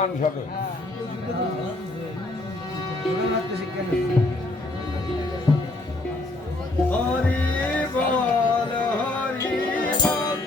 মানুষ হবে। হরি বল হরি বল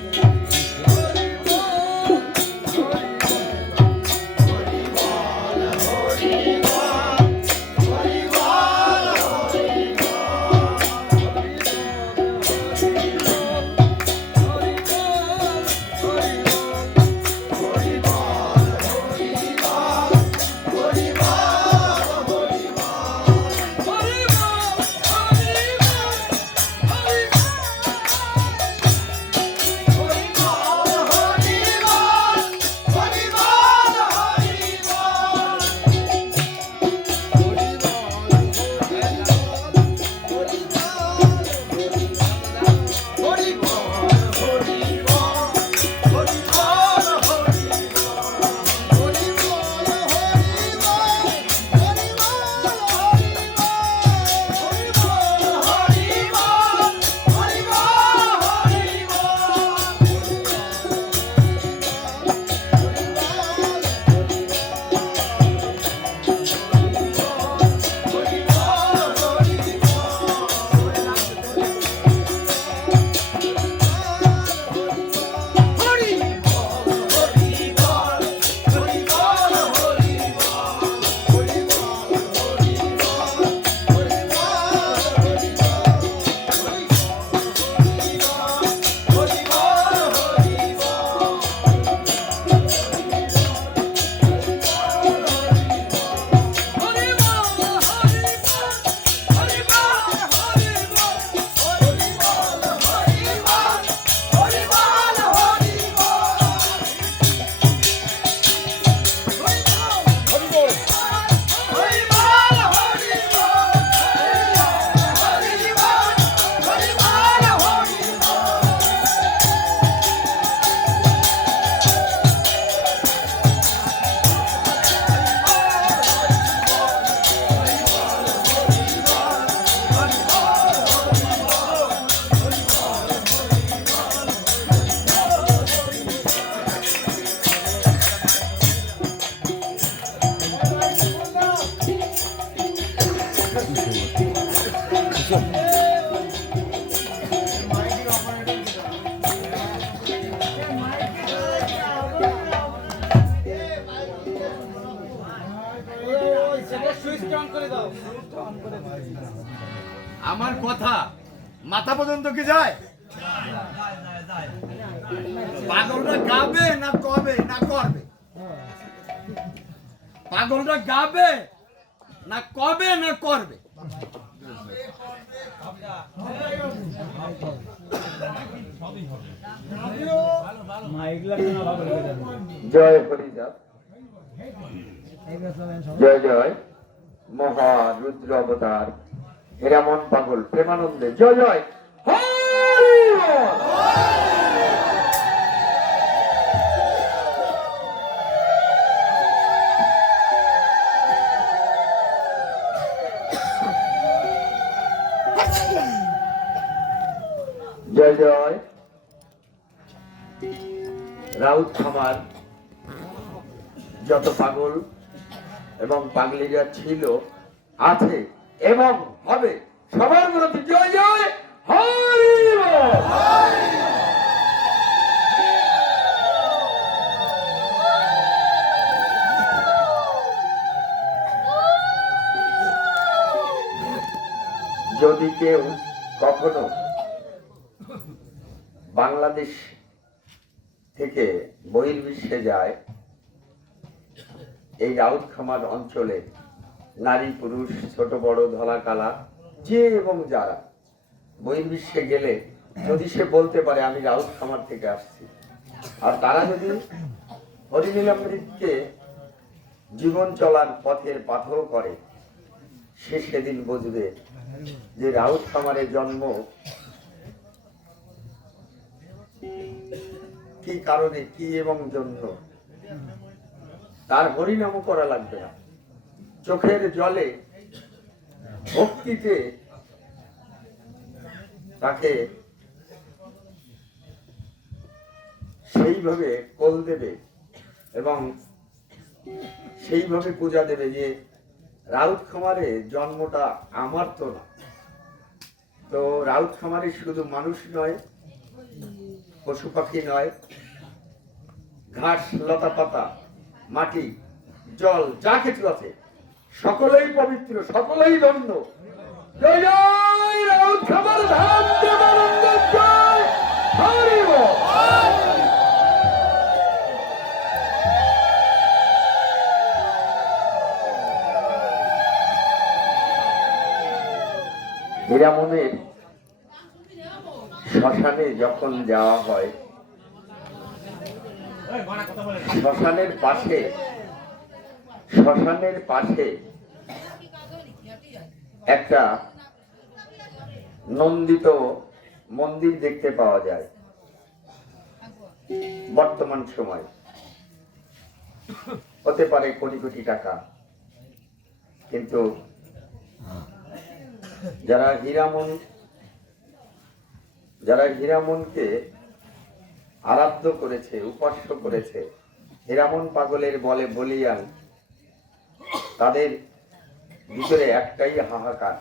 আমার কথা মাথা পর্যন্ত কি যায়? পাগলরা গাবে না কবে না করবে? পাগলরা গাবে না কবে না করবে? জয় হরিদাস, জয় জয় মহা রুদ্র অবতার হেরামন পাগল প্রেমানন্দে জয় জয় হরি বল। জয় জয় রাউত খামার যত পাগল এবং পাগলিরা ছিল, আছে এবং হবে, সবার প্রতি জয় জয় হরি বল। যদি কেউ কখনো বাংলাদেশ থেকে বহির্বিশ্বে যায়, এই রাউত খামার অঞ্চলে নারী পুরুষ ছোট বড় ধলা কালা যে এবং যারা বহির্বিশ্বে গেলে যদি সে বলতে পারে আমি রাউত খামার থেকে আসছি, আর তারা যদি হরিনীলামৃতকে জীবন চলার পথের পাথর করে, সে সেদিন বুঝবে যে রাউত খামারের জন্ম কি কারণে, কি এবং জন্য। তার হরিনাম করা লাগবে না, চোখের জলে ভক্তিতে তাকে সেইভাবে কোল দেবে এবং সেইভাবে পূজা দেবে যে রাউত খামারে জন্মটা আমার তো না। তো রাউত খামারে শুধু মানুষ নয়, পশু পাখি নয়, ঘাস লতা পাতা মাটি জল যা কিছু আছে সকলেই পবিত্র, সকলেই ধন্য। জয় জয় রাউত খামার ধাম দেবানন্দের জয়, হরি বল। হীরামনের শ্মশানে যখন যাওয়া হয়, শ্মশানের পাশে একটা নন্দিত মন্দির দেখতে পাওয়া যায় বর্তমান সময়। হতে পারে কোটি কোটি টাকা, কিন্তু যারা হীরামনকে আরাধ্য করেছে, উপাস্য করেছে, হীরামন পাগলের বলে বলিয়ান, তাদের ভিতরে একটাই হাহাকার।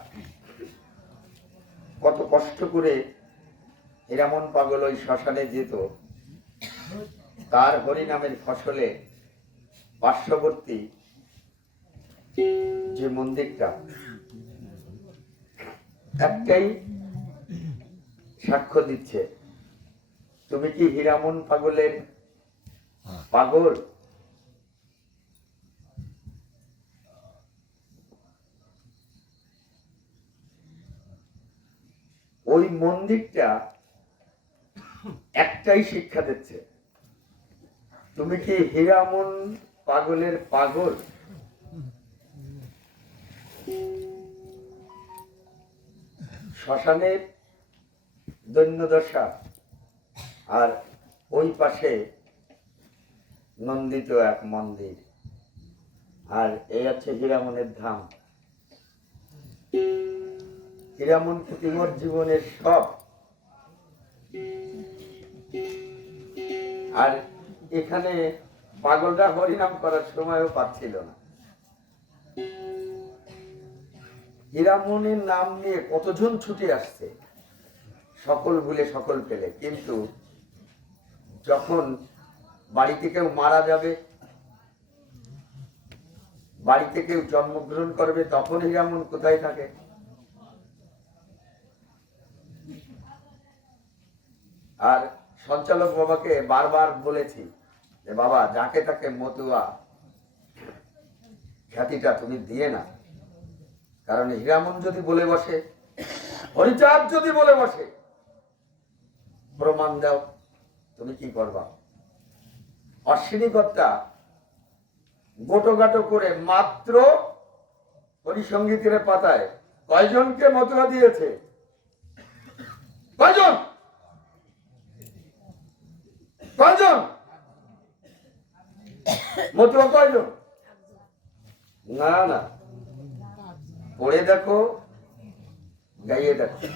কত কষ্ট করে হীরামন পাগল ওই শ্মশানে যেত, তার হরিনামের ফসলে পার্শ্ববর্তী যে মন্দিরটা, একটাই সাক্ষ্য দিচ্ছে, তুমি কি হীরামন পাগলের পাগল? ওই মন্দিরটা একটাই শিক্ষা দিচ্ছে, তুমি কি হীরামন পাগলের পাগল? শ্মশানের দৈন্যদশা, আর ওই পাশে নন্দিত এক মন্দির, আর এই হচ্ছে হীরামনের ধাম। হীরামন প্রতিমর জীবনের সব। আর এখানে পাগলরা হরিনাম করার সময়ও পাচ্ছিল না। হীরামনের নাম নিয়ে কতজন ছুটে আসছে, সকল ভুলে সকল পেলে, কিন্তু যখন বাড়িতে কেউ মারা যাবে, বাড়িতে কেউ জন্মগ্রহণ করবে, তখন হীরামন কোথায় থাকে? আর সঞ্চালক বাবাকে বারবার বলেছি যে বাবা, যাকে তাকে মতুয়া খ্যাতিটা তুমি দিয়ে না, কারণ হীরামন যদি বলে বসে, হরিচাঁদ যদি বলে বসে, প্রমাণ দাও, তুমি কি করবা? অশ্বিনীকর্তা গোটোগাটো করে মাত্র হরিসঙ্গীতের পাতায় কয়জনকে মতুয়া দিয়েছে? কয়জন? কয়জন মতুয়া? কয়জন? না না, পড়ে দেখো, গাইয়ে দেখো,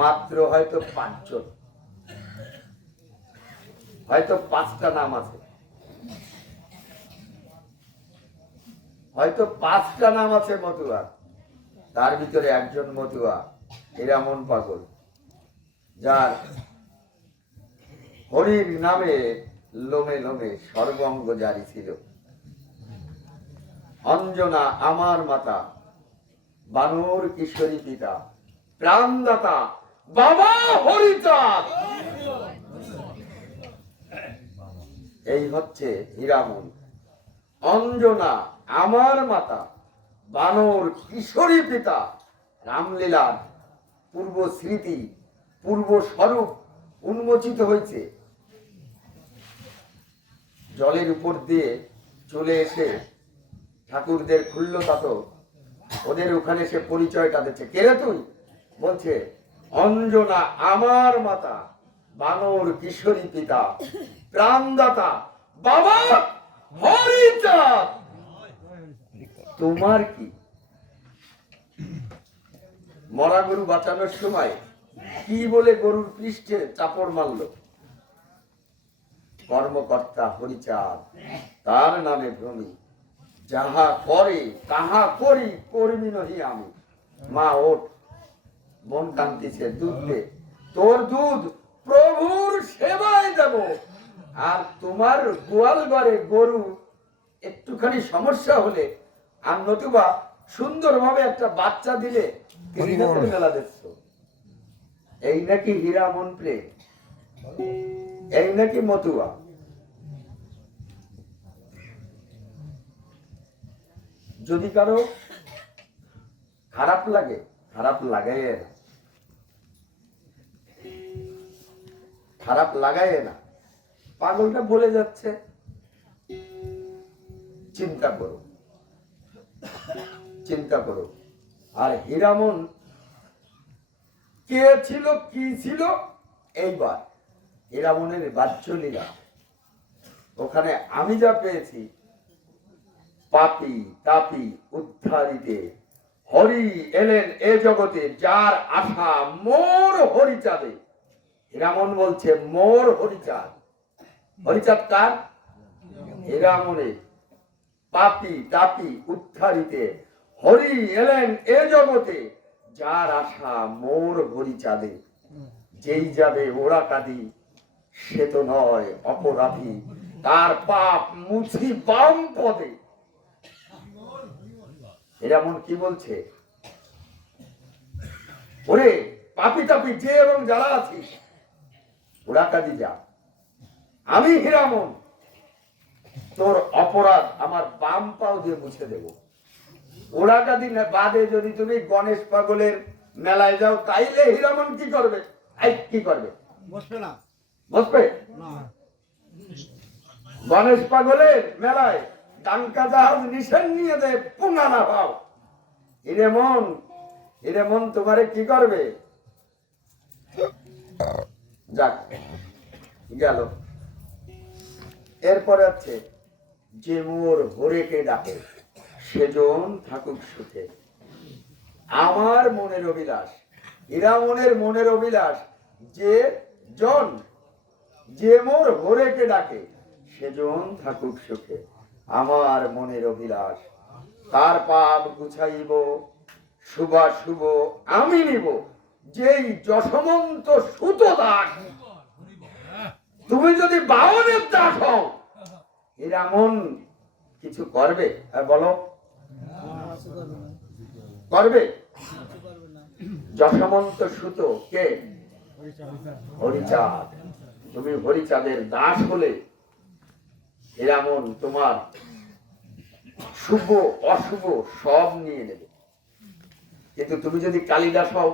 মাত্র হয়তো 5 জন, হয়তো 5টা নাম আছে, হয়তো 5টা নাম আছে মতুয়া, তার ভিতরে একজন মতুয়া হীরামন পাগল, যার হরির নামে লোমে লোমে সর্বঙ্গ জারি ছিল। অঞ্জনা আমার মাতা, বানর কিশোরী পিতা, প্রাণদাতা বাবা হরিচাঁদ। এই হচ্ছে হীরামন। অঞ্জনা আমার মাতা, বানর কিশোরী পিতা, রামলীলার পূর্ব স্মৃতি, পূর্ব স্বরূপ উন্মোচিত হয়েছে। জলের উপর দিয়ে চলে এসে ঠাকুরদের খুললো, তা তো ওদের ওখানে সে পরিচয়টা দিচ্ছে, কে রে তুই? বলছে অঞ্জনা আমার মাতা, বানর কিশোরী পিতা, প্রাণদাতা বাবা হরিচাঁদ। তোমার কি? মরা গরু বাঁচানোর সময় কি বলে গরুর পৃষ্ঠে চাপড় মারলো? কর্মকর্তা হরিচাঁদ, তার নামে ভ্রমি, যাহা করে তাহা করি, কর্মী নহি আমি। মা ওঠ, মন কান্তিছে, দুধ দে, তোর দুধ প্রভুর সেবায় দেব। আর তোমার গোয়াল ঘরে গরু একটুখানি সমস্যা হলে, আর নতুবা সুন্দরভাবে একটা বাচ্চা দিলে মেলা দিচ্ছ। এই নাকি হীরা মন্ত্রে, এই নাকি মতুয়া? যদি কারো খারাপ লাগে, খারাপ লাগাই না, খারাপ লাগাই না। পাগলটা বলে যাচ্ছে, চিন্তা করো, চিন্তা করো। আর হীরামন কে ছিল, কি ছিল? এইবার হীরামনের বাহ্যলীলা, ওখানে আমি যা পেয়েছি, পাপী তাপী উদ্ধারিতে হরি এলেন এ জগতে, যার আশা মোর হরিচাঁদে। হীরামন বলছে মোর হরিচাঁদ। হরিচাঁদ কার? হীরামনে। পাপী তাপী উদ্ধারিতে হরি এলেন এ জগতে, যার আশা মোর হরিচাঁদে। যেই যাবে ওরা কাঁদি, সে তো নয় অপরাধী, তার পাপ মুছি বাম পদে। হীরামন কি বলছে? ওরে পাপী তাপী যে এবং যারা আছিস, ওরা কাঁদি যা। আমি হীরামন তোর অপরাধ আমার বাম পাও দিয়ে মুছে দেব। ওরা কাঁদি বাদে যদি তুমি গণেশ পাগলের মেলায় যাও, তাইলে হীরামন কি করবে? কি করবে? বসবে না, বসবে না। গণেশ পাগলের মেলায় ডাঙ্কা জাহাজ নিশান নিয়ে দেয়, পুঙ্গা না পাও। হীরামন, হীরামন তোমারে কি করবে? যাক গেল। এরপরে আছে, যে মোর হরেকে ডাকে, সেজন থাকুক সুখে। আমার মনের অভিলাষ, হীরামনের মনের অভিলাষ, যে জন, যে মোর হরেকে ডাকে, সেজন থাকুক সুখে। আমার মনের অভিলাষ, তার পাপ গুছাইব, শুভ আমি নিব। যেই যশমন্ত সুত দাস, তুমি যদি বাউনের দাস হও, হীরামন কিছু করবে? বলো, করবে? যশমন্ত সুত কে? হরিচাঁদ। তুমি হরিচাঁদের দাস হলে হীরামন তোমার শুভ অশুভ সব নিয়ে নেবে। কিন্তু তুমি যদি কালিদাস হও,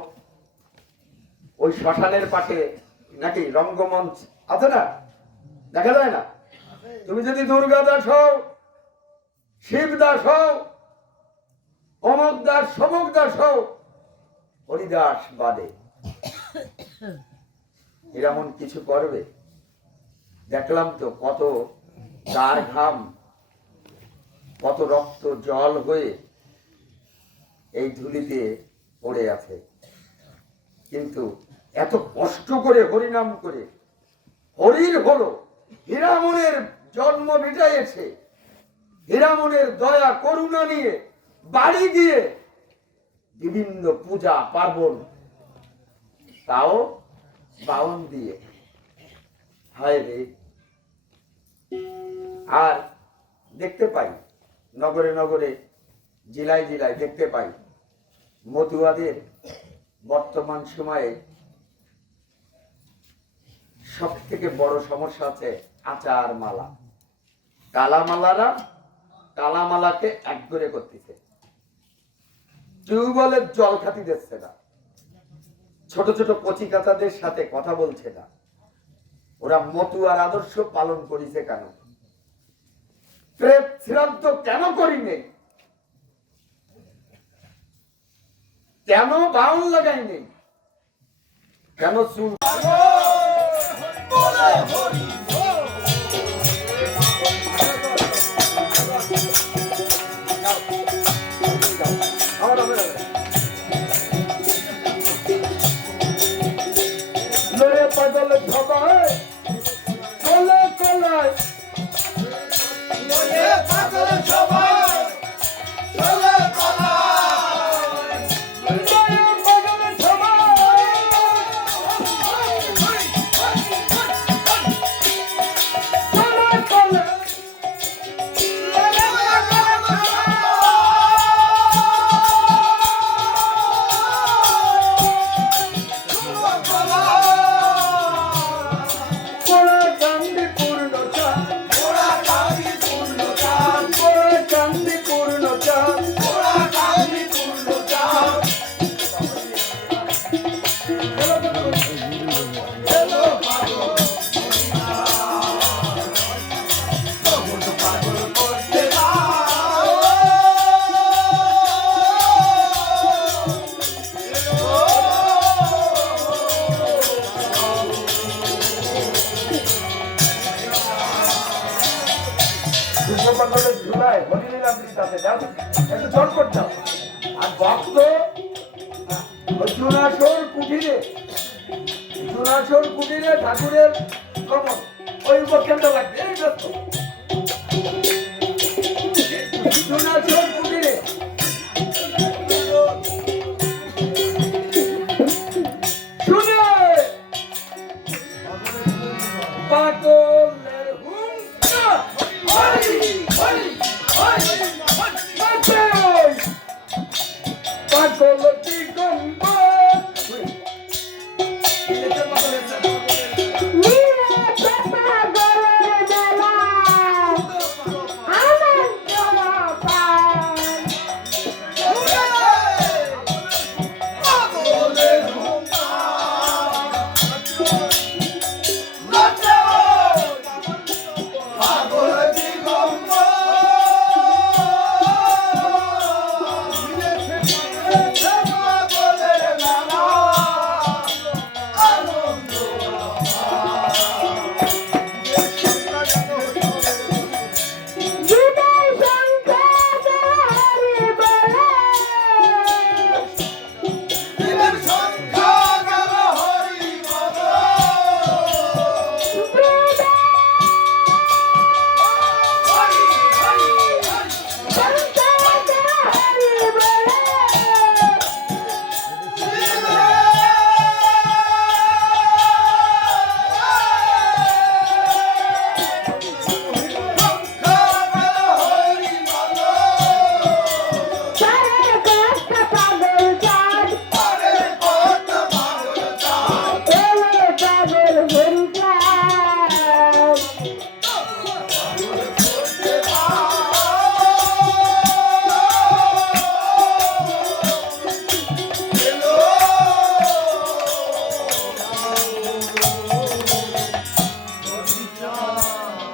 ওই শ্মশানের পাশে নাকি রঙ্গমঞ্চ আছে না, দেখা যায় না? তুমি যদি দুর্গা দাস হও, শিব দাস হও, অমক দাস, সমক দাস হও, হরিদাস বাদে, হীরামন কিছু করবে? দেখলাম তো কত তার ঘাম, কত রক্ত জল হয়ে এই ধুলিতে পড়ে আছে। কিন্তু এত কষ্ট করে হরিনাম করে হরির হলো, হীরামনের জন্ম মিটাইছে, হীরামনের দয়া করুণা নিয়ে বাড়ি দিয়ে বিভিন্ন পূজা পার্বণ, তাও বাউন দিয়ে। হায় রে! আর দেখতে পাই নগরে নগরে, জেলায় জেলায় দেখতে পাই মতুয়াদের বর্তমান সময়ে সব থেকে বড় সমস্যা আছে আচার মালা। কালামালারা কালামালাকে এক করে করতেছে, টিউবওয়েলের জল খাতি দিচ্ছে না, ছোট ছোট কচি কাচাদের সাথে কথা বলছে না। ওরা মতুয়ার আদর্শ পালন করিছে কেন? প্রেত শ্রাদ্ধ কেন করি নেই? কেন বাউন লাগাই নেই? কেন চুল পাগল সবাই চলে চলে কৃষ্ণপণ্ডলের ঝুলায় হরিলীলামৃত আছে, যাও একটু চটপট যাও। আর ভক্ত ওই চুনাসোর কুটিরে ঠাকুরের কমল ওই উপকেন্দ্র লাগবে, এই ব্যস্ত।